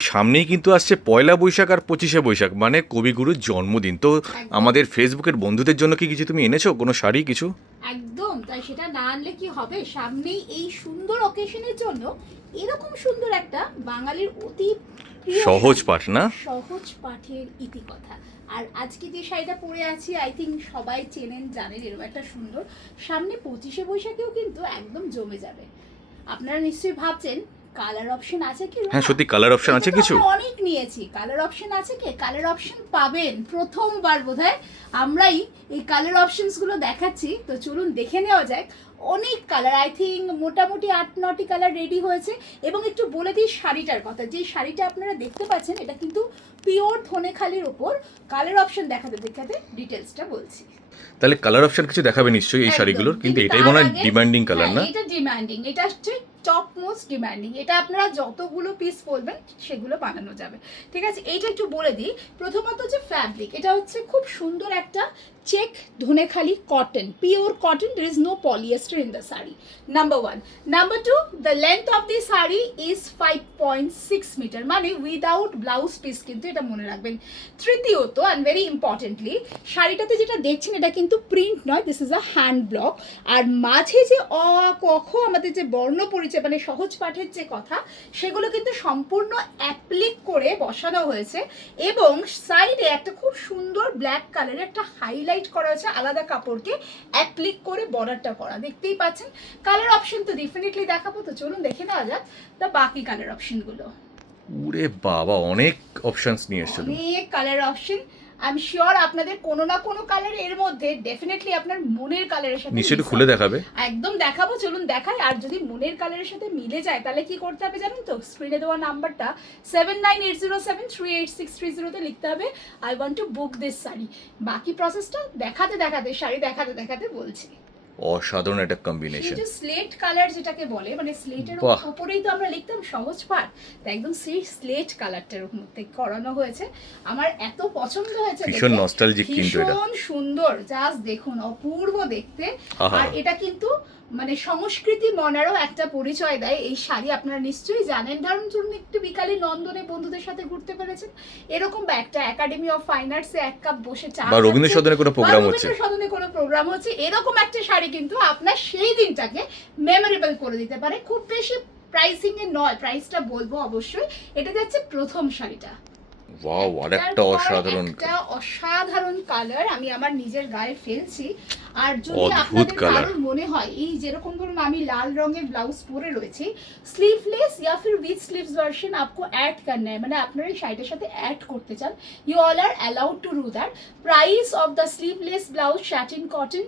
সামনেই কিন্তু আসছে পয়লা বৈশাখ আর 25শে বৈশাখ, মানে কবিগুরুর জন্মদিন। তো আমাদের ফেসবুকের বন্ধুদের জন্য কি কিছু তুমি এনেছো, কোনো শাড়ি কিছু? একদম তাই, সেটা না আনলে কি হবে? সামনেই এই সুন্দর অকেশনের জন্য এরকম সুন্দর একটা বাঙালির অতি প্রিয় সহজ শাড়ি, পাঠ না? সহজ পাঠের ইতিকথা। আর আজকে যে শাড়িটা পরে আছি আই থিঙ্ক সবাই চেনেন, জানেন, এরকম একটা সুন্দর। সামনে 25শে বৈশাখেও কিন্তু একদম জমে যাবে। আপনারা নিশ্চয়ই ভাবছেন কালার অপশন আছে কি? হ্যাঁ, সত্যি কালার অপশন আছে কিছু? আমরা অনেক নিয়েছি, কালার অপশন আছে কি? কালার অপশন পাবেন প্রথমবার বোধহয় আমরাই এই কালার অপশনস গুলো দেখাচ্ছি। তো চলুন দেখে নেওয়া যাক। অনেক কালার, আই থিঙ্ক মোটামুটি 8-9টি কালার রেডি হয়েছে। এবং একটু বলে দিই শাড়িটার কথা, যে শাড়িটা আপনারা দেখতে পাচ্ছেন এটা কিন্তু পিওর ধনেখালির উপর। কালার অপশন দেখাতে দেখাতে ডিটেলসটা বলছি। তাহলে কালার অপশন কিছু দেখাবে নিশ্চয়ই এই শাড়িগুলোর, কিন্তু এটাই মনে হয় ডিমান্ডিং কালার না? এটা ডিমান্ডিং, এটা হচ্ছে টপ মোস্ট ডিমান্ডিং। এটা আপনারা যতগুলো পিস বলবেন সেগুলো বানানো যাবে, ঠিক আছে? এইটা একটু বলে দিই। প্রথমত যে ফ্যাব্রিক, এটা হচ্ছে খুব সুন্দর একটা check Dhanekhali cotton, pure cotton, there is no polyester in the saree. Number 1. Number 2, the length of the saree is 5.6 meter, মানে উইদাউট ব্লাউজ পিস, কিন্তু এটা মনে রাখবেন। তৃতীয়ত অ্যান্ড ভেরি ইম্পর্টেন্টলি, শাড়িটাতে যেটা দেখছেন এটা কিন্তু প্রিন্ট নয়, this is a hand block. আর মাঝে যে অ ক খ আমাদের যে বর্ণ পরিচয়, মানে সহজ পাঠের যে কথা, সেগুলো কিন্তু সম্পূর্ণ অ্যাপ্লিক করে বসানো হয়েছে। এবং সাইডে একটা খুব সুন্দর ব্ল্যাক কালারের একটা হাইলাইট করা হয়েছে, আলাদা কাপড়কে অ্যাপ্লিক করে বর্ডারটা করা, দেখতেই পাচ্ছেন। কালার অপশন তো ডেফিনেটলি দেখাবো, তো চলুন দেখে নেওয়া যাক দা বাকি কালার অপশনগুলো। ওরে বাবা, অনেক অপশনস নিয়ে এসছো তুমি। অনেক colour option. I am sure আপনাদের কোনো না কোনো কালার এর মধ্যে ডেফিনেটলি আপনার মনের কালারের সাথে নিশ্চয়ই খুলে দেখাবে। একদম দেখাবো, চলুন দেখাই। আর যদি মনের কালারের সাথে মিলে যায় তাহলে কি করতে হবে জানেন তো? স্ক্রিনে দেওয়া নাম্বারটা 7980738630 তে লিখতে হবে I want to book this sari. বাকি প্রসেসটা দেখাতে দেখাতে, শাড়ি দেখাতে দেখাতে বলছি। অসাধারণ একটা কম্বিনেশন। সেই যে স্লেট কালার যেটাকে বলে, মানে স্লেটের উপরেই তো আমরা লিখতাম সহজ পাঠ, তাই একদম সেই স্লেট কালারটার মধ্যে করানো হয়েছে। আমার এত পছন্দ হয়েছে, ভীষণ নস্টালজিক কিন্তু এটা। ভীষণ সুন্দর, জাস্ট দেখুন, অপূর্ব দেখতে। আর এটা কিন্তু মানে সংস্কৃতি মনারও একটা পরিচয় দেয় এই শাড়ি। আপনারা নিশ্চয়ই জানেন, ধরুন ধরুন একটু বিকালে নন্দনে বন্ধুদের সাথে ঘুরতে পেরেছেন, এরকম বা একটা একাডেমি অফ ফাইন আর্টসে এক কাপ বসে চা, বা রবীন্দ্র সদনে কোনো প্রোগ্রাম হচ্ছে, রবীন্দ্র সদনে কোনো প্রোগ্রাম হচ্ছে, এরকম একটা শাড়ি কিন্তু আপনার সেই দিনটাকে মেমোরেবল করে দিতে পারে। খুব বেশি প্রাইসিং এ নয়, প্রাইসটা বলবো অবশ্যই। এটা যাচ্ছে প্রথম শাড়িটা। ওয়াও, আর একটা অসাধারণ, একটা অসাধারণ কালার আমি আমার নিজের গায়ে ফেলছি। আর যদি অদ্ভুত আপনাদের কালার। কারোর মনে হয় এই যেরকম ধরুন আমি লাল রঙের ব্লাউজ পরে রয়েছি, স্লিভলেস या फिर উইথ স্লিভস ভার্সন आपको ऐड करना है, মানে আপনারা এই শাড়িটার সাথে অ্যাড করতে চান, you all are allowed to do that. Price of the sleeveless blouse satin cotton,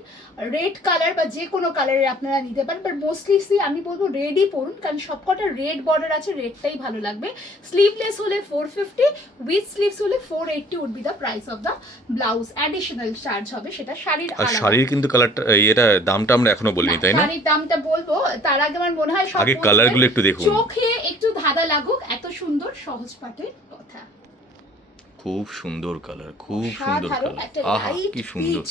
red colour বা যে কোনো কালারের আপনারা নিতে পারেন, বাট মোস্টলি আমি বলবো রেডই পরুন, কারণ সবকটা রেড বর্ডার আছে, রেডটাই ভালো লাগবে। স্লিভলেস হলে 450, উইথ স্লিভস হলে 480 would be the price of the blouse. Additional charge হবে, সেটা শাড়ির আর আলাদা। শাড়ির কিন্তু কালারটা, এটা দামটা আমরা এখনো বলিনি, তাই না? শাড়ির দামটা বলবো, তার আগে আমার মনে হয় আগে কালারগুলো একটু দেখুন। চোখে একটু ধাঁধা লাগুক, এত সুন্দর সহজ পাঠের কথা। খুব সুন্দর কালার, খুব সুন্দর কালার। একটা আহা, লাইট কি সুন্দর। পিচ,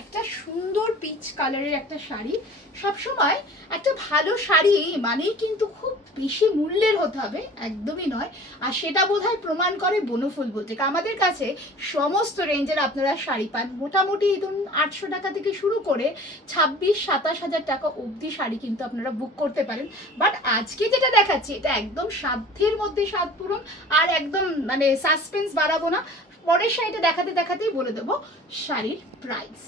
একটা সুন্দর পিচ কালারের একটা শাড়ি। সবসময় একটা ভালো শাড়ি মানেই কিন্তু খুব বেশি মূল্যের হতে হবে, একদমই নয়। আর সেটা বোধহয় প্রমাণ করে বনফুল বুটিক। আমাদের কাছে সমস্ত রেঞ্জের আপনারা শাড়ি পান, মোটামুটি ধরুন 800 টাকা থেকে শুরু করে 26-27 হাজার টাকা অবধি শাড়ি কিন্তু আপনারা বুক করতে পারেন। বাট আজকে যেটা দেখাচ্ছি এটা একদম সাধ্যের মধ্যে সাধ পূরণ, আর একদম মানে সাসপেন্স বাড়াবো না, পরের শাড়িটা দেখাতে দেখাতেই বলে দেবো শাড়ির প্রাইস।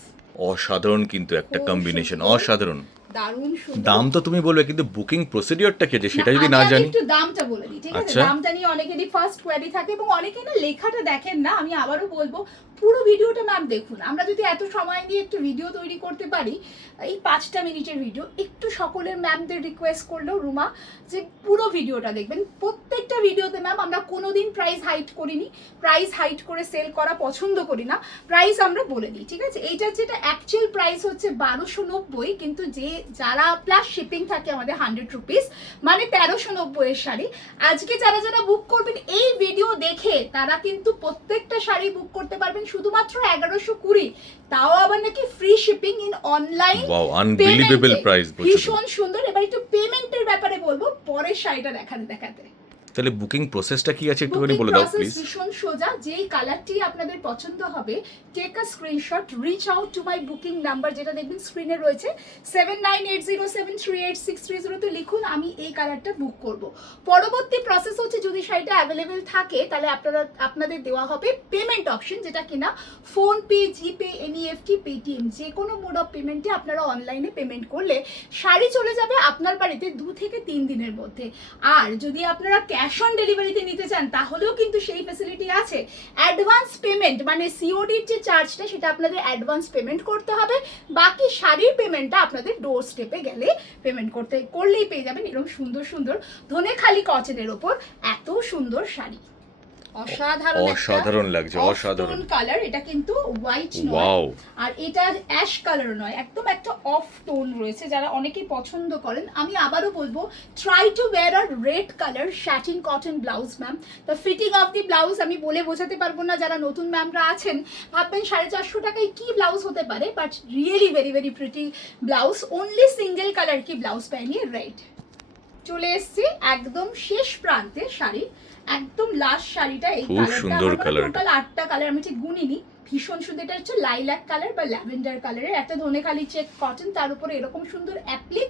অসাধারণ কিন্তু একটা কম্বিনেশন, অসাধারণ। দারুণ সুন্দর। দাম তো তুমি বলবে, কিন্তু বুকিং প্রসিডিওরটা কি, সেটা যদি না জানি। একটু দামটা বলে দিই, ঠিক আছে? আচ্ছা। দামটা নিয়ে অনেকেরই ফার্স্ট কোয়ারি থাকে এবং অনেকেই না লেখাটা দেখেন না। আমি আবারও বলবো পুরো ভিডিওটা ম্যাম দেখুন। আমরা যদি এত সময় নিয়ে একটু ভিডিও তৈরি করতে পারি, এই 5টা মিনিটের ভিডিও, একটু সকলের ম্যামদের রিকোয়েস্ট করলেও রুমা যে পুরো ভিডিওটা দেখবেন। প্রত্যেকটা ভিডিওতে ম্যাম আমরা কোনোদিন প্রাইস হাইট করিনি, প্রাইস হাইট করে সেল করা পছন্দ করি না, প্রাইস আমরা বলে দিই, ঠিক আছে? এইটা যেটা অ্যাকচুয়াল প্রাইস হচ্ছে 1290, কিন্তু যারা প্লাস শিপিং থাকে আমাদের 100 রুপিস, মানে 1390 এর শাড়ি। আজকে যারা যারা বুক করবেন এই ভিডিও দেখে, তারা কিন্তু প্রত্যেকটা শাড়ি বুক করতে পারবেন শুধুমাত্র 1120, তাও আবার নাকি free shipping in online. Wow, unbelievable price. ভীষণ সুন্দর। এবার একটু পেমেন্টের ব্যাপারে বলবো পরের শাড়িটা দেখাতে দেখাতে। তাহলে বুকিং প্রসেসটা কি আছে একটুখানি Booking বলে দাও process প্লিজ। ভীষণ সোজা, যেই কালারটি আপনাদের পছন্দ হবে take a screenshot, reach out to my booking number যেটা দেখবেন স্ক্রিনে রয়েছে 7980738630 তে লিখুন আমি এই কালারটা বুক করব। পরবর্তী প্রসেস হচ্ছে যদি শাড়িটা অ্যাভেলেবেল থাকে তাহলে আপনাদের দেওয়া হবে পেমেন্ট অপশন, যেটা কিনা ফোন পে, জিপে, এনইএফটি, পেটিএম যে কোনো মোড অফ পেমেন্টে আপনারা অনলাইনে পেমেন্ট করলে শাড়ি চলে যাবে আপনার বাড়িতে 2 থেকে 3 দিনের মধ্যে। আর যদি আপনারা ক্যাশ অন ডেলিভারিতে নিতে চান তাহলেও কিন্তু সেই ফ্যাসিলিটি আছে। অ্যাডভান্স পেমেন্ট মানে সিওডির যে চার্জটা সেটা আপনাদের অ্যাডভান্স পেমেন্ট করতে হবে, বাকি শাড়ির পেমেন্টটা আপনাদের ডোর স্টেপে গেলে পেমেন্ট করলেই পেয়ে যাবেন এরকম সুন্দর সুন্দর ধনেখালি কটনের ওপর এত সুন্দর শাড়ি। অসাধারণ লাগছে, অসাধারণ কালার, এটা কিন্তু হোয়াইট নয় ওয়াও। আর এটা অ্যাশ কালার নয়, একদম একটা অফ টোন রয়েছে যারা অনেকেই পছন্দ করেন। আমি আবারও বলবো try to wire a red colour satin cotton blouse ma'am. The fitting of the blouse আমি বলে বোঝাতে পারবো না, যারা নতুন ম্যামরা আছেন ভাববেন 450 টাকায় কি ব্লাউজ হতে পারে, but really very very pretty blouse. Only single colour কি ব্লাউজ পাইনি রেড। চলে এসছি একদম শেষ প্রান্তে শাড়ি, একদম লাস্ট শাড়িটা। এই খুব সুন্দর কালার, টোটাল 8টা কালার আমি ঠিক গুনিনি, ভীষণ সুন্দর। এটা হচ্ছে লাইলাক কালার বা ল্যাভেন্ডার কালারের একটা ধনেখালি চেক কটন, তার উপরে এরকম সুন্দর অ্যাপ্লিক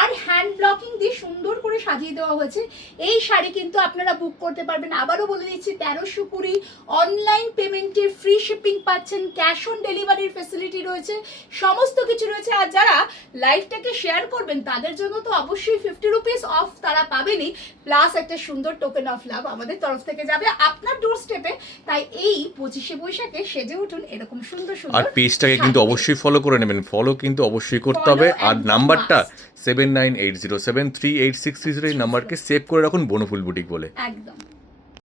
আর হ্যান্ড ব্লকিং দিয়ে সুন্দর করে সাজিয়ে দেওয়া হয়েছে। এই শাড়ি কিন্তু আপনারা বুক করতে পারবেন, আবারও বলে দিচ্ছি 1320 অনলাইন পেমেন্টের ফ্রি শিপিং পাচ্ছেন, ক্যাশ অন ডেলিভারির ফেসিলিটি রয়েছে, সমস্ত কিছু রয়েছে। আর যারা লাইভটাকে শেয়ার করবেন তাদের জন্য তো অবশ্যই 50 রুপিস অফ তারা পাবেনই, প্লাস একটা সুন্দর টোকেন অফ লাভ আমাদের তরফ থেকে যাবে আপনার ডোর স্টেপে। তাই এই 25শে বৈশাখে সেজে উঠুন এরকম সুন্দর আর সুন্দর। পেজটাকে কিন্তু অবশ্যই ফলো করে নেবেন, ফলো কিন্তু অবশ্যই করতে হবে। আর একদম নাম্বারটা must। 7980738630 এই নাম্বারকে সেভ করে রাখুন বনফুল বুটিক বলে। একদম।